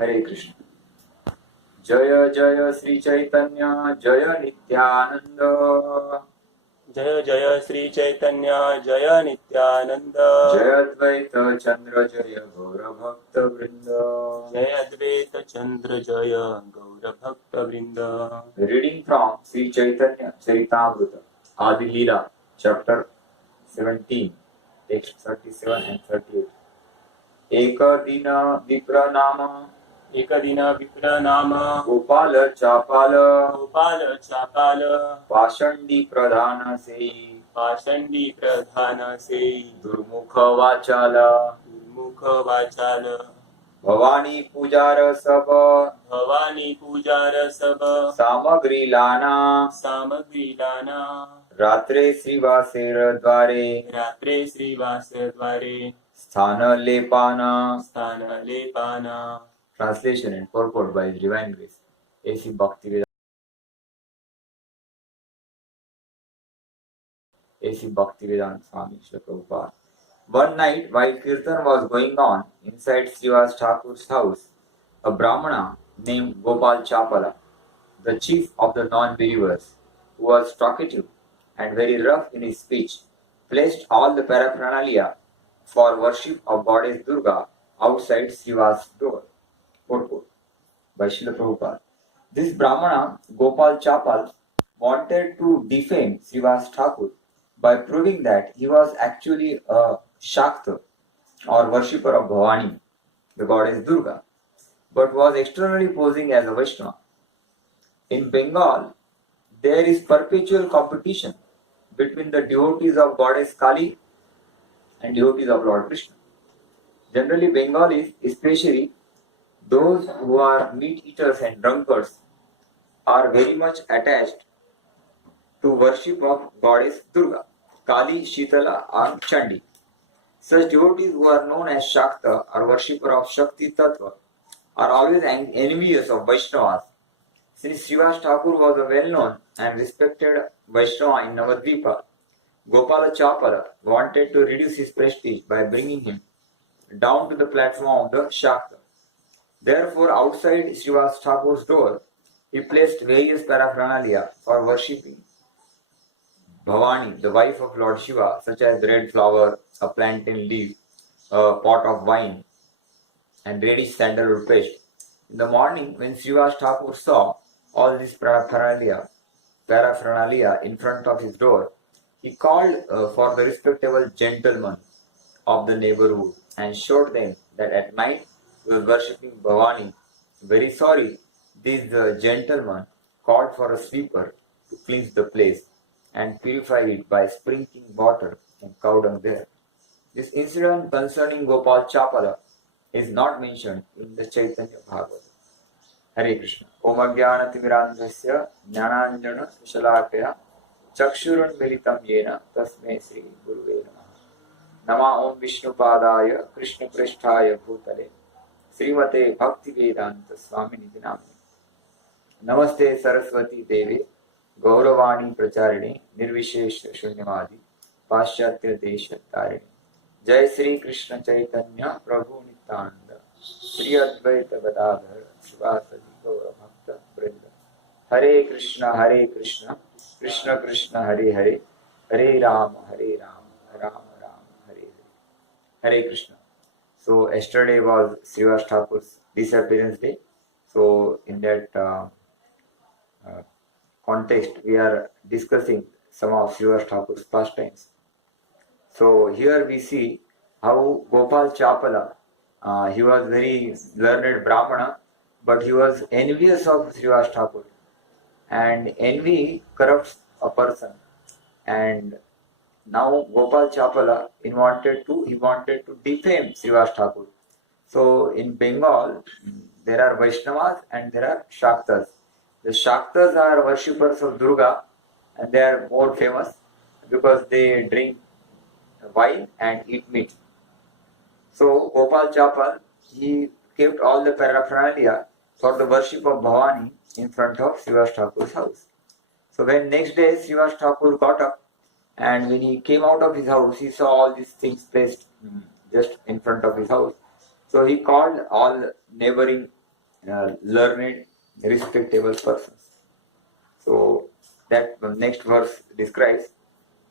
हरे कृष्ण। जय जय श्री चैतन्य जय नित्यानंद। जय जय श्री चैतन्य जय नित्यानंद। जय अद्वैत चंद्र जय गौर भक्त वृंद। जय अद्वैत चंद्र जय गौर भक्त वृंद। रीडिंग फ्रॉम श्री चैतन्य चरितामृत आदि लीला चैप्टर 17 टेक्स्ट 37 and 38। एक दिन विप्र नाम एक दिन विप्र नाम गोपाल चापाल पाषंडी प्रधान से पाषंडी प्रधान से दुर्मुख वाचाल भवानी पूजार सब सामग्री लाना रात्रे श्रीवासेर द्वारे स्थान लेपाना। Translation and purport by His Divine Grace A.C. Bhaktivedanta Swami Srila Prabhupada. One night, while Kirtan was going on inside Srivas Thakur's house, a Brahmana named Gopal Chapala, the chief of the non-believers, who was talkative and very rough in his speech, placed all the paraphernalia for worship of Goddess Durga outside Srivas' door. Purport by Srila Prabhupada. This Brahmana, Gopal Chapal, wanted to defame Srivas Thakur by proving that he was actually a Shakta or worshipper of Bhavani, the goddess Durga, but was externally posing as a Vaishnava. In Bengal, there is perpetual competition between the devotees of goddess Kali and devotees of Lord Krishna. Generally, Bengalis, especially those who are meat eaters and drunkards, are very much attached to worship of goddess Durga, Kali, Shitala and Chandi. Such devotees who are known as Shakta or worshipper of Shakti Tattva are always envious of Vaishnavas. Since Srivas Thakur was a well-known and respected Vaishnava in Navadvipa, Gopala Chapala wanted to reduce his prestige by bringing him down to the platform of the Shakta. Therefore, outside Srivas Thakur's door, he placed various paraphernalia for worshipping Bhavani, the wife of Lord Shiva, such as red flower, a plantain leaf, a pot of wine, and reddish sandalwood paste. In the morning, when Srivas Thakur saw all these paraphernalia in front of his door, he called for the respectable gentlemen of the neighborhood and showed them that at night he was worshipping Bhavani. Very sorry, these gentlemen called for a sweeper to cleanse the place and purify it by sprinkling water and cow dung there. This incident concerning Gopal Chapala is not mentioned in the Chaitanya Bhagavata. Hare Krishna. Om Ajnanatimirandhasya Jnananjana Shalakaya Chakshurunmilitam Yena Tasmai Sri Guruve Namaha. Nama Om Vishnupadaya Krishna Pristhaya Bhutale Srimate Bhaktivedanta Swaminiti Namane. Namaste Saraswati Devi Gauravani Pracharini Nirvishesh Shunyavadi Paschatya Desha Tarini. Jai Sri Krishna Chaitanya Prabhu Nityananda Sri Advaita Gadadhar Srivasadi Gaura Bhakta Vrinda. Hare Krishna Krishna Krishna Hare Hare Hare Rama Rama Rama Hare Hare. Hare Krishna. So yesterday was Srivas Thakur's disappearance day. So in that context, we are discussing some of Srivas Thakur's pastimes. So here we see how Gopal Chapala, he was very learned Brahmana, but he was envious of Srivas Thakur. And envy corrupts a person. And now Gopal Chapala, he wanted to defame Srivas Thakur. So in Bengal, there are Vaishnavas and there are Shaktas. The Shaktas are worshippers of Durga and they are more famous because they drink wine and eat meat. So Gopal Chapal, he kept all the paraphernalia for the worship of Bhavani in front of Srivas Thakur's house. So when next day Srivas Thakur got up and when he came out of his house, he saw all these things placed just in front of his house. So he called all neighboring learned, respectable persons. So that next verse describes,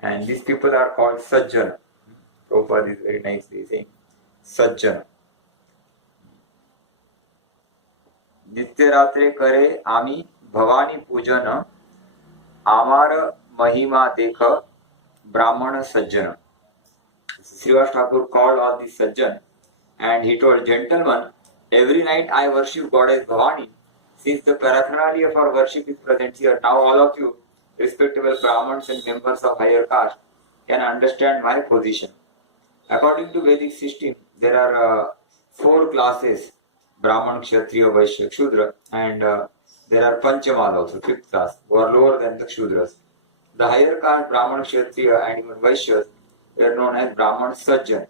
and these people are called Sajjana. Prabhupada is very nicely saying Sajjana. नित्य रात्रे करे आमी भवानी पूजन आमार महिमा देख Brahmana Sajjana. Srivas Thakur called all these Sajjan and he told, gentlemen, every night I worship Goddess Bhavani. Since the paraphernalia of our worship is present here, now all of you, respectable Brahmins and members of higher caste, can understand my position. According to Vedic system, there are 4 classes, Brahman, Kshatriya, Vaishya, Shudra, and there are Panchamal also, 5th class, who are lower than the Shudras. The higher caste, Brahman, Kshatriya, and even Vaishyas were known as Brahman Sajjan.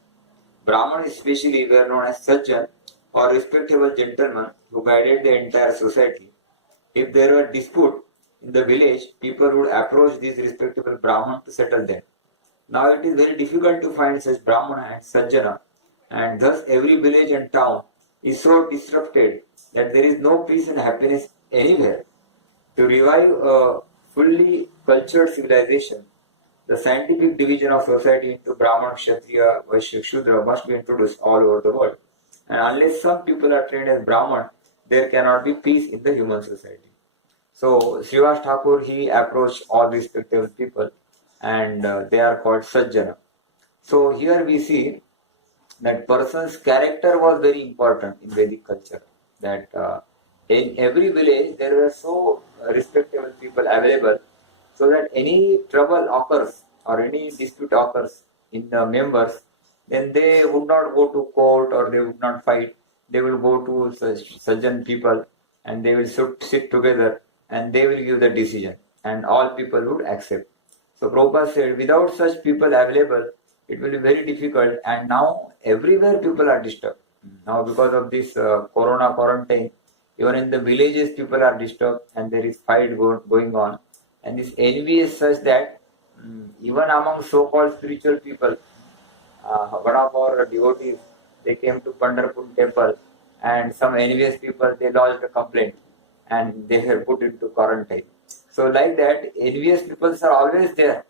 Brahman especially were known as Sajjan or respectable gentlemen who guided the entire society. If there were dispute in the village, people would approach these respectable Brahman to settle them. Now it is very difficult to find such Brahmana and Sajjana, and thus every village and town is so disrupted that there is no peace and happiness anywhere. To revive a fully cultured civilization, the scientific division of society into Brahman, Kshatriya, Vaishya, Shudra must be introduced all over the world. And unless some people are trained as Brahman, there cannot be peace in the human society. So Srivas Thakur, he approached all respectable people and they are called Sajjana. So here we see that person's character was very important in Vedic culture. That in every village there were so respectable people available, so that any trouble occurs or any dispute occurs in the members, then they would not go to court or they would not fight. They will go to such Sajjan people and they will sit together and they will give the decision and all people would accept. So Prabhupada said, without such people available, it will be very difficult, and now everywhere people are disturbed. Now because of this corona quarantine, even in the villages people are disturbed and there is fight going on. And this envy is such that even among so-called spiritual people, one of our devotees, they came to Pandharpur temple and some envious people, they lodged a complaint and they were put into quarantine. So like that, envious people are always there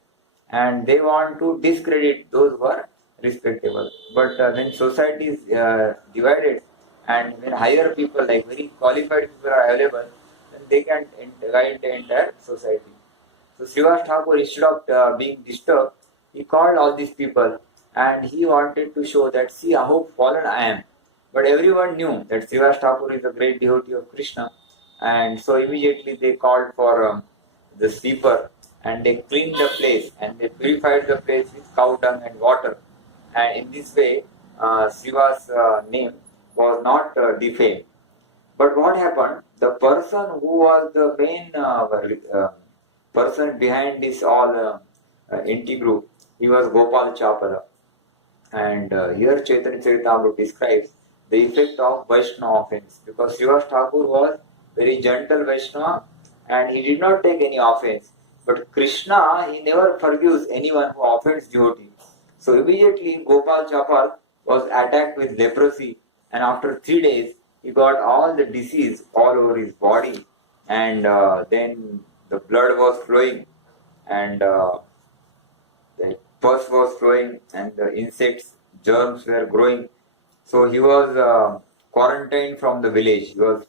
and they want to discredit those who are respectable. But when society is divided and when higher people, like very qualified people are available, then they can guide the entire society. So Srivas Thakur, instead of being disturbed, he called all these people and he wanted to show that, see how fallen I am. But everyone knew that Srivas Thakur is a great devotee of Krishna, and so immediately they called for the sweeper and they cleaned the place and they purified the place with cow dung and water. And in this way, Sriva's name was not defamed. But what happened? The person who was the main person behind this all Inti group, he was Gopal Chapala. And here Chaitanya Charitamrita describes the effect of Vaishnava offense, because Srivas Thakur was very gentle Vaishnava and he did not take any offense. But Krishna, he never forgives anyone who offends devotee. So immediately Gopal Chapal was attacked with leprosy, and after 3 days he got all the disease all over his body, and then the blood was flowing and the pus was flowing and the insects, germs were growing. So he was quarantined from the village. He was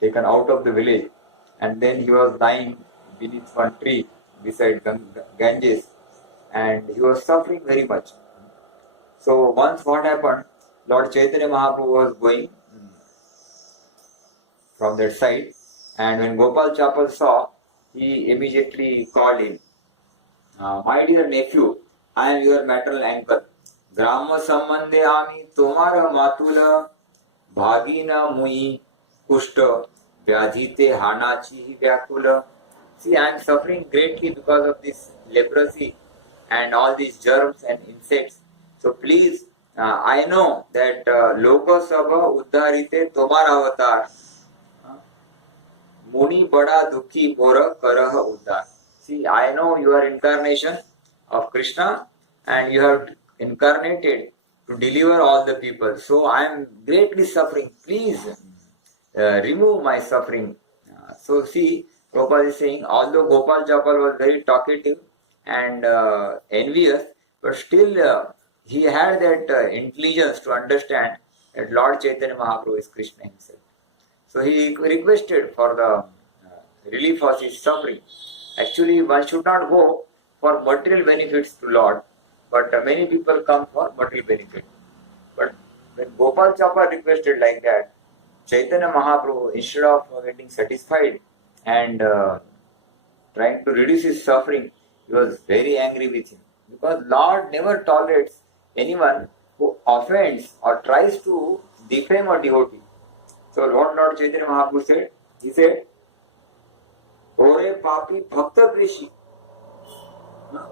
taken out of the village and then he was lying beneath one tree beside Ganges and he was suffering very much. So once what happened, Lord Chaitanya Mahaprabhu was going from that side, and when Gopal Chapal saw, he immediately called him, my dear nephew, I am your maternal uncle. Grama sambandhe ami tomara matula bhagina mui kushta vyadhite hanachi vyakula. See, I am suffering greatly because of this leprosy and all these germs and insects. So please, I know that Loko Sabha Uddharite Tomar Avatar. Muni Bada Dukhi Mora Karaha Uddhar. See, I know you are incarnation of Krishna and you have incarnated to deliver all the people. So I am greatly suffering. Please remove my suffering. So see, Prabhupada is saying, although Gopal Chapal was very talkative and envious, but still he had that intelligence to understand that Lord Chaitanya Mahaprabhu is Krishna himself. So he requested for the relief of his suffering. Actually, one should not go for material benefits to Lord, but many people come for material benefit. But when Gopal Chapal requested like that, Chaitanya Mahaprabhu, instead of getting satisfied and trying to reduce his suffering, he was very angry with him. Because Lord never tolerates anyone who offends or tries to defame a devotee. So Lord Chaitanya Mahaprabhu said, he said, Ore papi bhakta dreshi.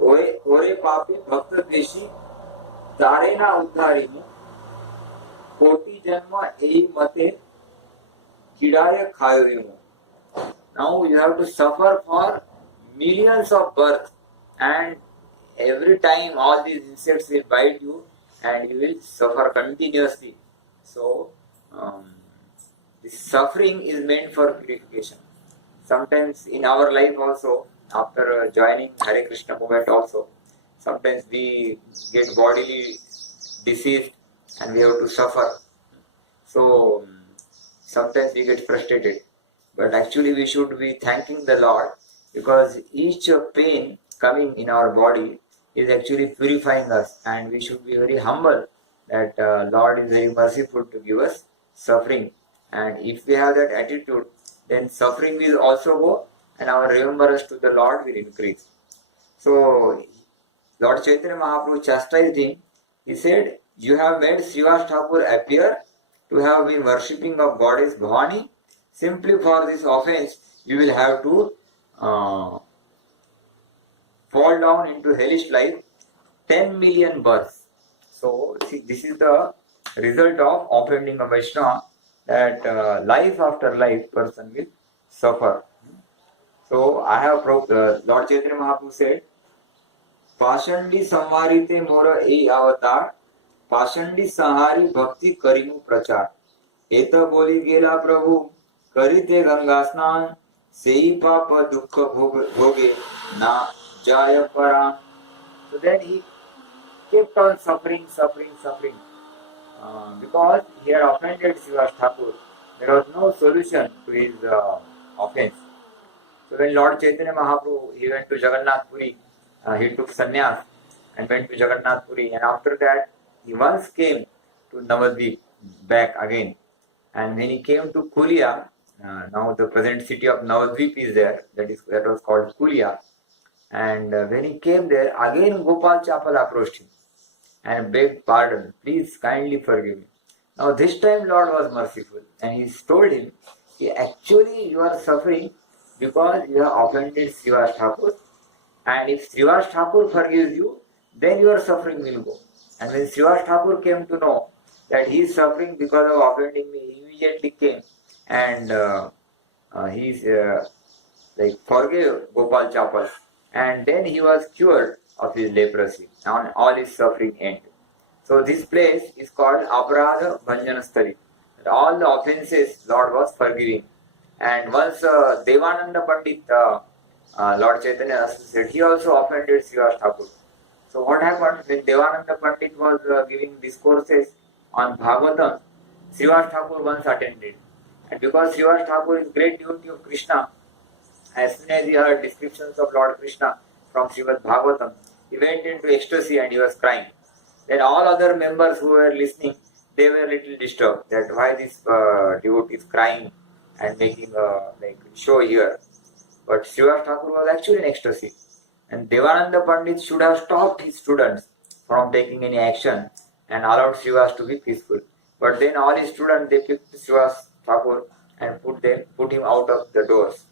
Ore papi bhakta dreshi. Tarena uddharini. Koti janma ei mate. Kidaya khayoyumu. Now you have to suffer for millions of births, and every time all these insects will bite you and you will suffer continuously. So this suffering is meant for purification. Sometimes in our life also, after joining Hare Krishna movement also, sometimes we get bodily diseased and we have to suffer. So sometimes we get frustrated. But actually we should be thanking the Lord, because each pain coming in our body is actually purifying us, and we should be very humble that Lord is very merciful to give us suffering. And if we have that attitude, then suffering will also go and our remembrance to the Lord will increase. So Lord Chaitanya Mahaprabhu chastised him. He said, you have made Srivas Thakur appear to have been worshipping of goddess Bhavani. Simply for this offense, you will have to fall down into hellish life 10 million births. So, see, this is the result of offending a Vaishnava, that life after life person will suffer. So, I have Lord Chaitanya Mahaprabhu said, Pashandi samvarite mora ei avatar, Pashandi sahari bhakti karimu prachar. Eta boli gela Prabhu, Karite Ganga Snan, Sei Papa Dukkha Bhoge, Na Jaya Para. So then he kept on suffering. Because he had offended Srivas Thakur, there was no solution to his offense. So when Lord Chaitanya Mahaprabhu, he went to Jagannath Puri, he took sannyas and went to Jagannath Puri, and after that he once came to Navadvip back again. And when he came to Kulia, now the present city of Navadvip is there, that was called Kulia. And when he came there, again Gopal Chapal approached him and begged pardon. Please kindly forgive me. Now this time Lord was merciful and he told him, actually you are suffering because you have offended Srivas Thakur, and if Srivas Thakur forgives you, then your suffering will go. And when Srivas Thakur came to know that he is suffering because of offending me, he immediately came and he forgave Gopal Chapal, and then he was cured of his leprosy and all his suffering ended. So this place is called Aparadha Bhanjanasthali. All the offenses Lord was forgiving. And once Devananda Pandit, Lord Chaitanya said, he also offended Srivas Thakur. So what happened when Devananda Pandit was giving discourses on Bhagavatam, Srivas Thakur once attended. And because Srivas Thakur is great devotee of Krishna, as soon as he heard descriptions of Lord Krishna from Srimad Bhagavatam, he went into ecstasy and he was crying. Then all other members who were listening, they were a little disturbed that why this devotee is crying and making a show here. But Srivas Thakur was actually in ecstasy. And Devananda Pandit should have stopped his students from taking any action and allowed Srivas to be peaceful. But then all his students, they picked Srivas Thakur and put him out of the doors.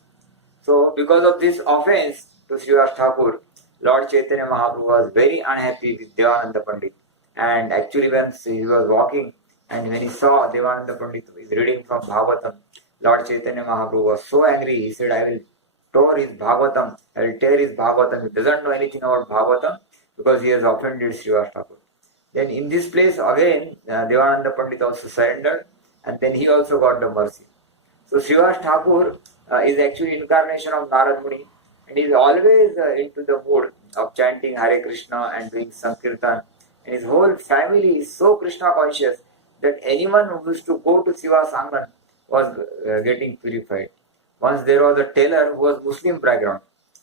So because of this offense to Srivas Thakur, Lord Chaitanya Mahaprabhu was very unhappy with Devananda Pandit. And actually when he was walking and when he saw Devananda Pandit is reading from Bhagavatam, Lord Chaitanya Mahaprabhu was so angry, he said, I will tear his Bhagavatam, he doesn't know anything about Bhagavatam because he has offended Srivas Thakur. Then in this place again, Devananda Pandit also surrendered, and then he also got the mercy. So Srivas Thakur is actually incarnation of Narad Muni, and he is always into the mood of chanting Hare Krishna and doing Sankirtan. And his whole family is so Krishna conscious that anyone who used to go to Srivas Angan was getting purified. Once there was a tailor who was Muslim background,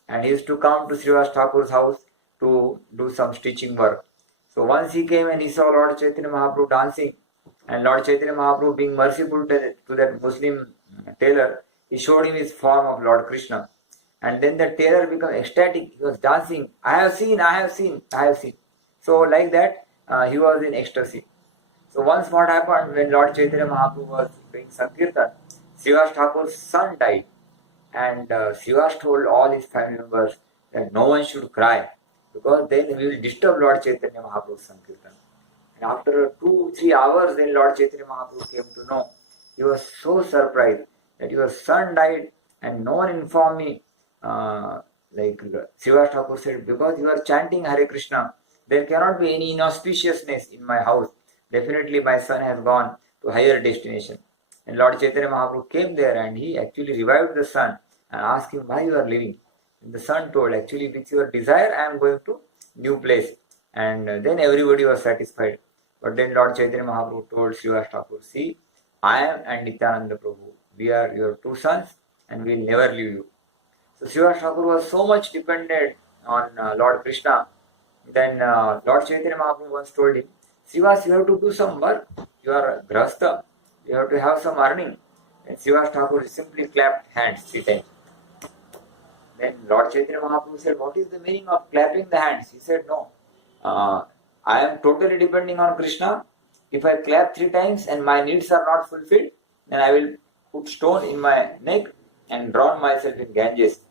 and he used to come to Srivas Thakur's house to do some stitching work. So once he came and he saw Lord Chaitanya Mahaprabhu dancing, and Lord Chaitanya Mahaprabhu being merciful to that Muslim tailor, he showed him his form of Lord Krishna. And then the tailor became ecstatic. He was dancing. I have seen, I have seen, I have seen. So like that, he was in ecstasy. So once what happened when Lord Chaitanya Mahaprabhu was doing Sankirtan, Srivas Thakur's son died. And Srivas told all his family members that no one should cry, because then we will disturb Lord Chaitanya Mahaprabhu's Sankirtan. And after 2-3 hours, then Lord Chaitanya Mahaprabhu came to know. He was so surprised that your son died and no one informed me. Srivas Thakur said, because you are chanting Hare Krishna, there cannot be any inauspiciousness in my house. Definitely my son has gone to higher destination. And Lord Chaitanya Mahaprabhu came there and he actually revived the son and asked him why you are living. And the son told, actually with your desire I am going to new place. And then everybody was satisfied. But then Lord Chaitanya Mahaprabhu told Srivas Thakur, see, I am and Nityananda Prabhu. We are your two sons and we will never leave you. So Srivas Thakur was so much dependent on Lord Krishna. Then Lord Chaitanya Mahaprabhu once told him, Srivas, you have to do some work. You are a grahastha. You have to have some earning. And Srivas Thakur simply clapped hands 3 times. Then Lord Chaitanya Mahaprabhu said, what is the meaning of clapping the hands? He said, no. I am totally depending on Krishna. If I clap 3 times and my needs are not fulfilled, then I will put stone in my neck and drown myself in Ganges.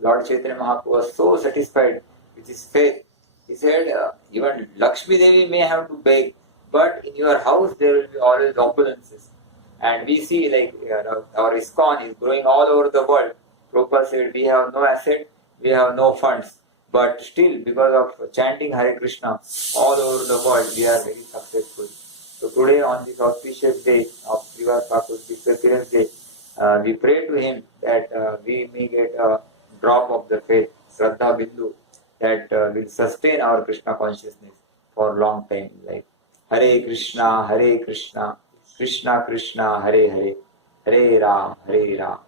Lord Chaitanya Mahaprabhu was so satisfied with his faith. He said, even Lakshmi Devi may have to beg, but in your house there will be always opulences. And we see our ISKCON is growing all over the world. Prabhupada said, we have no asset, we have no funds. But still, because of chanting Hare Krishna all over the world, we are very successful. So today, on this auspicious day of Srivas Thakur's disappearance day, we pray to him that we may get a drop of the faith, Shraddha Bindu, that will sustain our Krishna consciousness for a long time. Like Hare Krishna, Krishna Krishna, Hare Hare, Hare Ram, Hare Ram.